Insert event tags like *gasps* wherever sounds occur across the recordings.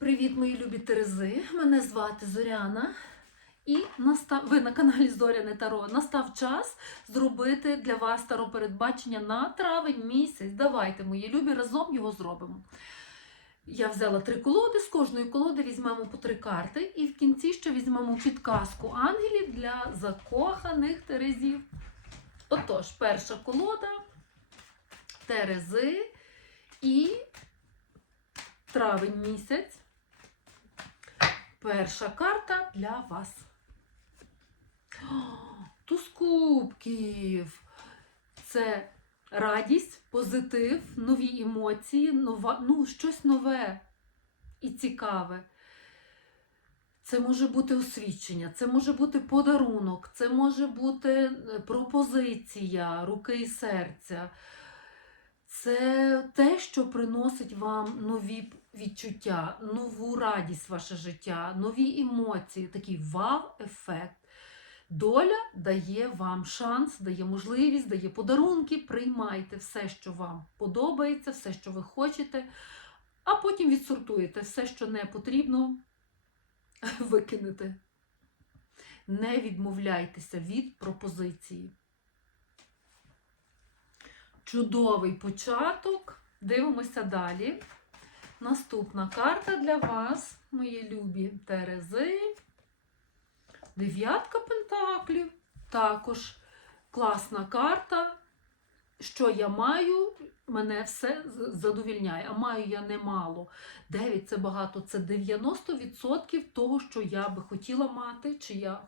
Привіт, мої любі Терези! Мене звати Зоряна. І настав ви на каналі Зоряне Таро. Настав час зробити для вас таро передбачення на травень місяць. Давайте, мої любі, разом його зробимо. Я взяла три колоди, з кожної колоди візьмемо по три карти, і в кінці ще візьмемо підказку ангелів для закоханих Терезів. Отож, перша колода Терези і травень місяць. Перша карта для вас. *gasps* Туз кубків. Це радість, позитив, нові емоції, нова, ну, щось нове і цікаве. Це може бути освідчення, це може бути подарунок, це може бути е, пропозиція руки і серця. Це те, що приносить вам нові відчуття, нову радість ваше життя, нові емоції, такий вау-ефект. Доля дає вам шанс, дає можливість, дає подарунки. Приймайте все, що вам подобається, все, що ви хочете, а потім відсортуєте все, що не потрібно, викинете. Не відмовляйтеся від пропозиції. Чудовий початок. Дивимося далі. Наступна карта для вас, мої любі Терези. Дев'ятка пентаклів. Також класна карта. Що я маю, мене все задовільняє. А маю я немало. 9 це багато. Це 90% того, що я би хотіла мати, чи я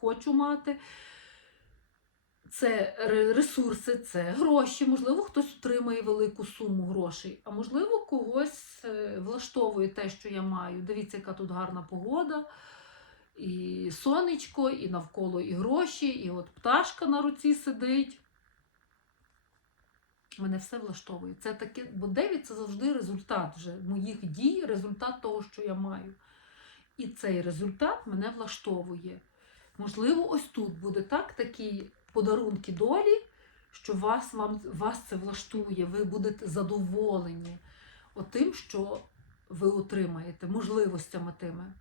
хочу мати. Це ресурси, це гроші. Можливо, хтось отримає велику суму грошей, а можливо, когось влаштовує те, що я маю. Дивіться, яка тут гарна погода, і сонечко, і навколо і гроші, і от пташка на руці сидить. Мене все влаштовує. Це таке, бо 9 це завжди результат вже моїх дій, результат того, що я маю. І цей результат мене влаштовує. Можливо, ось тут буде так, такі подарунки долі, що вас, вам, вас це влаштує, ви будете задоволені тим, що ви отримаєте, можливостями тими.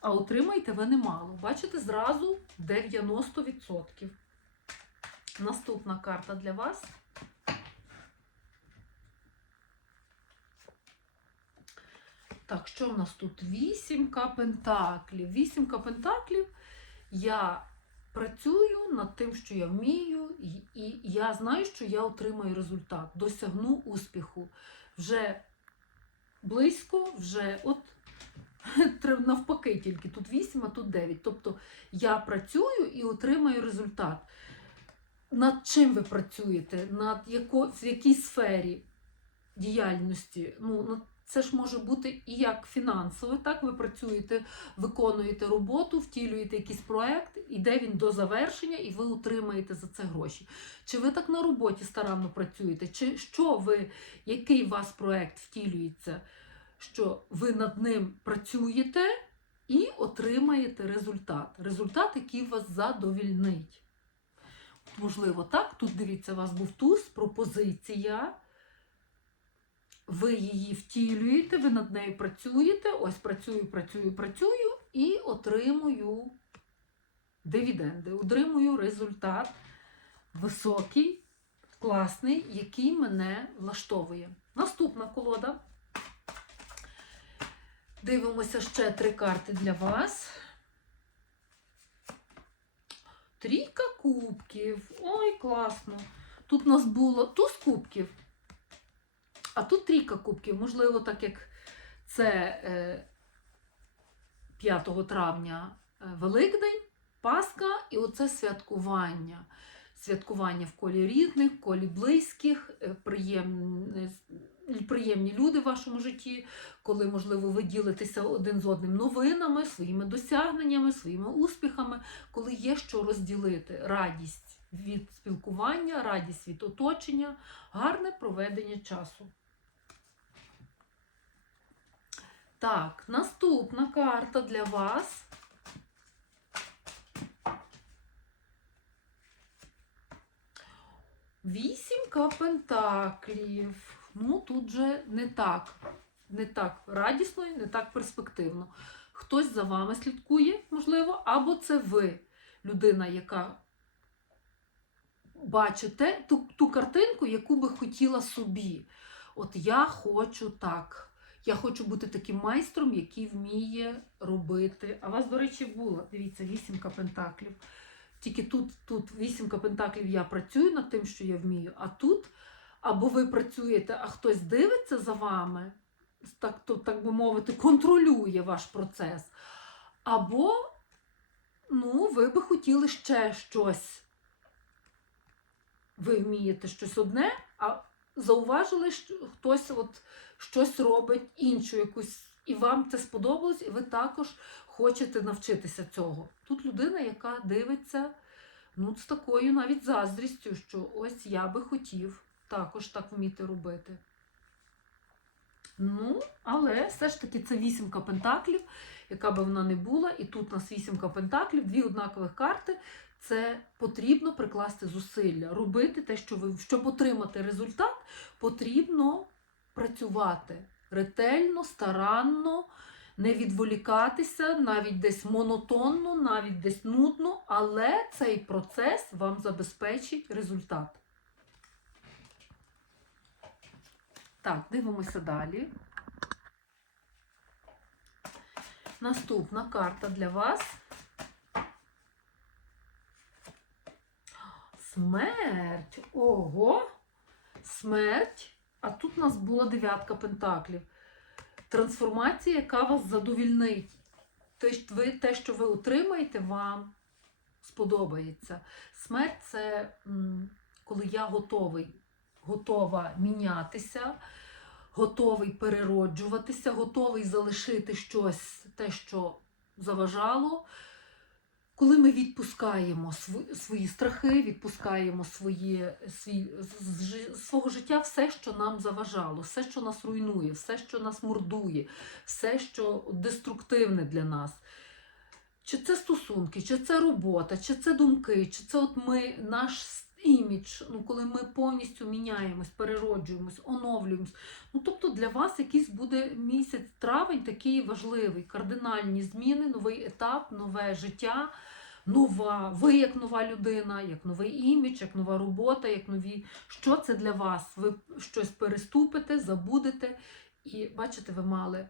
А отримаєте ви немало. Бачите, зразу 90%. Наступна карта для вас. Так, що в нас тут? Вісімка пентаклів. Вісімка пентаклів. Я працюю над тим, що я вмію, і, я знаю, що я отримаю результат, досягну успіху. Вже близько, вже от *laughs* навпаки, тільки тут 8, а тут 9. Тобто я працюю і отримаю результат. Над чим ви працюєте? Над яко, в якій сфері діяльності? Ну, над це ж може бути і як фінансово, так ви працюєте, виконуєте роботу, втілюєте якийсь проект, іде він до завершення, і ви отримаєте за це гроші. Чи ви так на роботі старанно працюєте? Чи що ви, який у вас проект втілюється, що ви над ним працюєте і отримаєте результат? Результат, який вас задовільнить. Можливо, так. Тут дивіться, у вас був туз, пропозиція ви її втілюєте, ви над нею працюєте. Ось працюю, працюю, працюю і отримую дивіденди, отримую результат високий, класний, який мене влаштовує. Наступна колода. Дивимося ще три карти для вас. Трійка кубків. Ой, класно. Тут у нас було туз кубків. А тут трійка кубків, можливо, так як це 5 е, травня е, Великдень, Пасха і оце святкування. Святкування в колі рідних, в колі близьких, е, приємні, приємні люди в вашому житті, коли, можливо, ви ділитеся один з одним новинами, своїми досягненнями, своїми успіхами, коли є що розділити радість від спілкування, радість від оточення, гарне проведення часу. Так, наступна карта для вас. Вісімка пентаклів. Ну, тут же не так. не так радісно і не так перспективно. Хтось за вами слідкує, можливо, або це ви, людина, яка бачите ту, ту картинку, яку би хотіла собі. От я хочу так. Я хочу бути таким майстром, який вміє робити. А вас, до речі, було, дивіться, вісімка пентаклів. Тільки тут, тут вісімка пентаклів я працюю над тим, що я вмію, а тут або ви працюєте, а хтось дивиться за вами, так, то, так би мовити, контролює ваш процес. Або ну, ви би хотіли ще щось. Ви вмієте щось одне, а зауважили, що хтось от щось робить іншу якусь, і вам це сподобалось, і ви також хочете навчитися цього. Тут людина, яка дивиться ну, з такою навіть заздрістю, що ось я би хотів також так вміти робити. Ну, але все ж таки це вісімка пентаклів, яка би вона не була, і тут у нас вісімка пентаклів, дві однакових карти. Це потрібно прикласти зусилля, робити те, що ви щоб отримати результат, потрібно працювати ретельно, старанно, не відволікатися, навіть десь монотонно, навіть десь нудно, але цей процес вам забезпечить результат. Так, дивимося далі. Наступна карта для вас. Смерть. Ого! Смерть. А тут у нас була дев'ятка пентаклів. Трансформація, яка вас задовільнить. Що ви, те, що ви отримаєте, вам сподобається. Смерть це коли я готовий, готова мінятися, готовий перероджуватися, готовий залишити щось, те, що заважало. Коли ми відпускаємо свої страхи, відпускаємо свої, свій, свого життя все, що нам заважало, все, що нас руйнує, все, що нас мордує, все, що деструктивне для нас. Чи це стосунки, чи це робота, чи це думки, чи це от ми, наш імідж, ну, коли ми повністю міняємось, перероджуємось, оновлюємось. Ну, тобто для вас якийсь буде місяць травень такий важливий, кардинальні зміни, новий етап, нове життя, нова, ви як нова людина, як новий імідж, як нова робота, як нові. Що це для вас? Ви щось переступите, забудете, і бачите, ви мали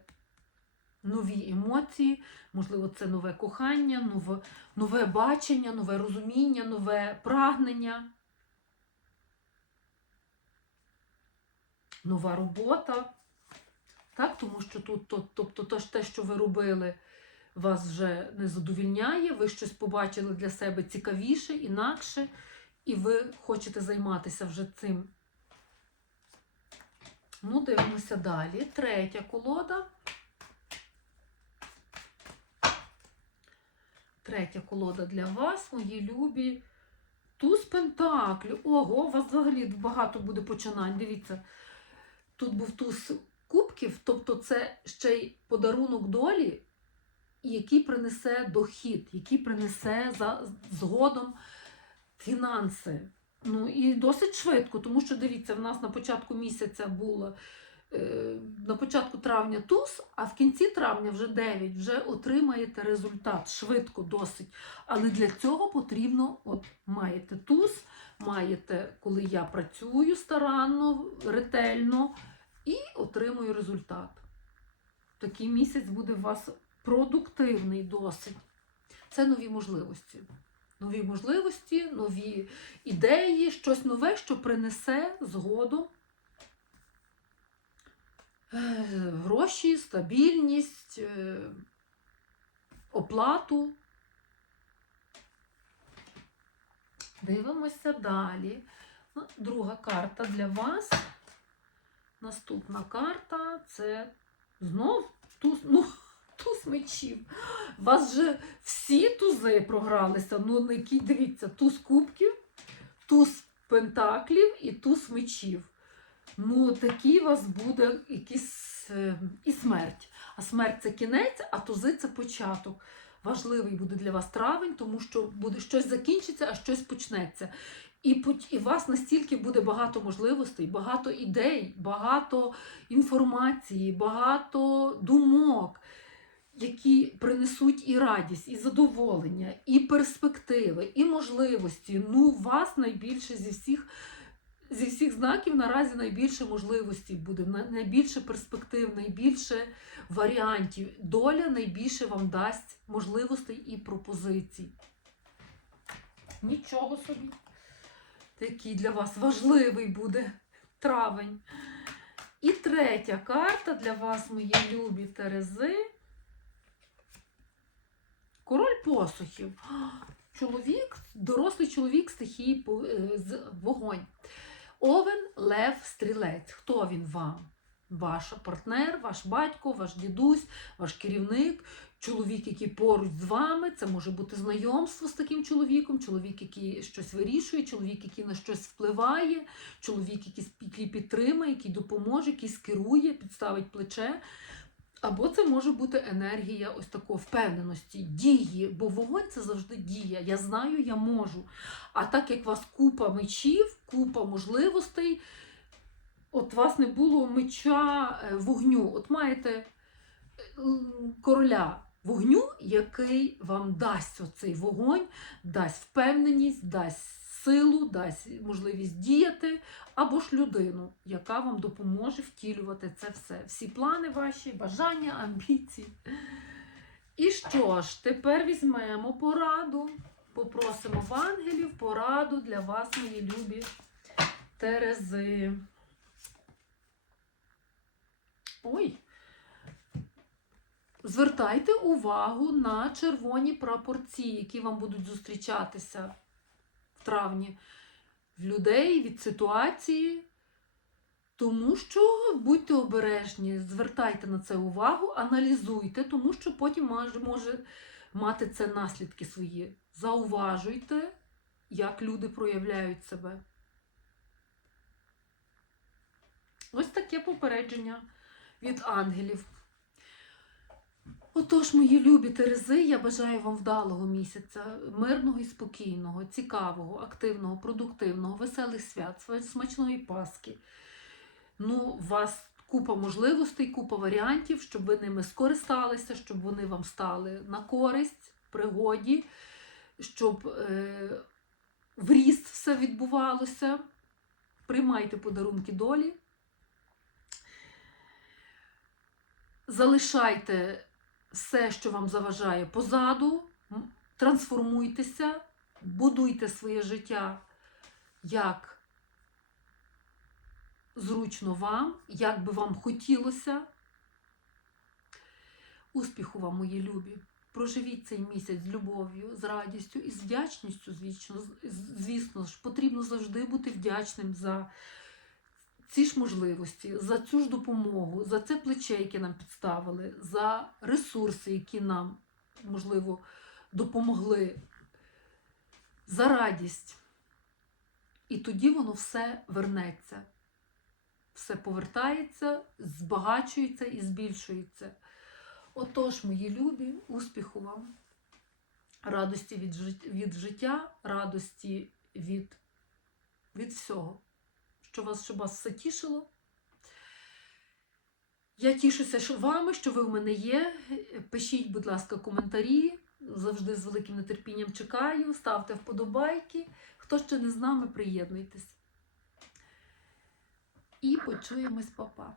нові емоції, можливо, це нове кохання, нове, нове бачення, нове розуміння, нове прагнення. Нова робота. Так, тому що тут, то- тобто, то ж те, що ви робили, вас вже не задовільняє, ви щось побачили для себе цікавіше, інакше, і ви хочете займатися вже цим. Ну, дивимося далі. Третя колода. Третя колода для вас, мої любі. Туз Пентаклів. Ого, у вас взагалі багато буде починань. Дивіться, тут був туз кубків, тобто це ще й подарунок долі, який принесе дохід, який принесе за, згодом фінанси. Ну і досить швидко, тому що дивіться, в нас на початку місяця було е, на початку травня туз, а в кінці травня вже 9, вже отримаєте результат швидко, досить. Але для цього потрібно, от маєте туз, маєте, коли я працюю старанно, ретельно і отримую результат. Такий місяць буде у вас продуктивний досить. Це нові можливості. Нові можливості, нові ідеї, щось нове, що принесе згодом е, гроші, стабільність, е, оплату. Дивимося далі. Ну, Друга карта для вас. Наступна карта це знов туз, ну, *laughs* туз мечів. Вас же всі тузи програлися. Ну, який, дивіться, туз кубків, туз пентаклів і туз мечів. Ну, такий у вас буде якийсь е, і смерть. А смерть це кінець, а тузи це початок. Важливий буде для вас травень, тому що буде щось закінчиться, а щось почнеться. І, і у вас настільки буде багато можливостей, багато ідей, багато інформації, багато думок, які принесуть і радість, і задоволення, і перспективи, і можливості. Ну, у вас найбільше зі всіх. Зі всіх знаків наразі найбільше можливостей буде, найбільше перспектив, найбільше варіантів. Доля найбільше вам дасть можливостей і пропозицій. Нічого собі. Такий для вас важливий буде травень. І третя карта для вас, мої любі Терези. Король посухів. Чоловік, дорослий чоловік стихії е, з вогонь. Овен, лев, стрілець. Хто він вам? Ваш партнер, ваш батько, ваш дідусь, ваш керівник, чоловік, який поруч з вами. Це може бути знайомство з таким чоловіком, чоловік, який щось вирішує, чоловік, який на щось впливає, чоловік, який, підтримує, який допоможе, який скерує, підставить плече. Або це може бути енергія ось такої впевненості, дії, бо вогонь це завжди дія. Я знаю, я можу. А так як у вас купа мечів, купа можливостей, от у вас не було меча е, вогню. От маєте е, короля вогню, який вам дасть оцей вогонь, дасть впевненість, дасть силу, дасть можливість діяти, або ж людину, яка вам допоможе втілювати це все. Всі плани ваші, бажання, амбіції. І що ж, тепер візьмемо пораду. Попросимо в ангелів пораду для вас, мої любі Терези. Ой. Звертайте увагу на червоні прапорці, які вам будуть зустрічатися в травні в людей від ситуації. Тому що будьте обережні, звертайте на це увагу, аналізуйте, тому що потім може, може мати це наслідки свої. Зауважуйте, як люди проявляють себе. Ось таке попередження від ангелів. Отож, мої любі Терези, я бажаю вам вдалого місяця, мирного і спокійного, цікавого, активного, продуктивного, веселих свят, смачної Пасхи. Ну, у вас купа можливостей, купа варіантів, щоб ви ними скористалися, щоб вони вам стали на користь, пригоді, щоб е, в все відбувалося. Приймайте подарунки долі. Залишайте все, що вам заважає позаду, трансформуйтеся, будуйте своє життя як зручно вам, як би вам хотілося. Успіху вам, мої любі! Проживіть цей місяць з любов'ю, з радістю і з вдячністю, звісно, звісно ж, потрібно завжди бути вдячним за ці ж можливості, за цю ж допомогу, за це плече, яке нам підставили, за ресурси, які нам, можливо, допомогли, за радість. І тоді воно все вернеться. Все повертається, збагачується і збільшується. Отож, мої любі, успіху вам, радості від, життя, радості від, від всього що вас, щоб вас все тішило. Я тішуся що вами, що ви в мене є. Пишіть, будь ласка, коментарі. Завжди з великим нетерпінням чекаю. Ставте вподобайки. Хто ще не з нами, приєднуйтесь. І почуємось, папа.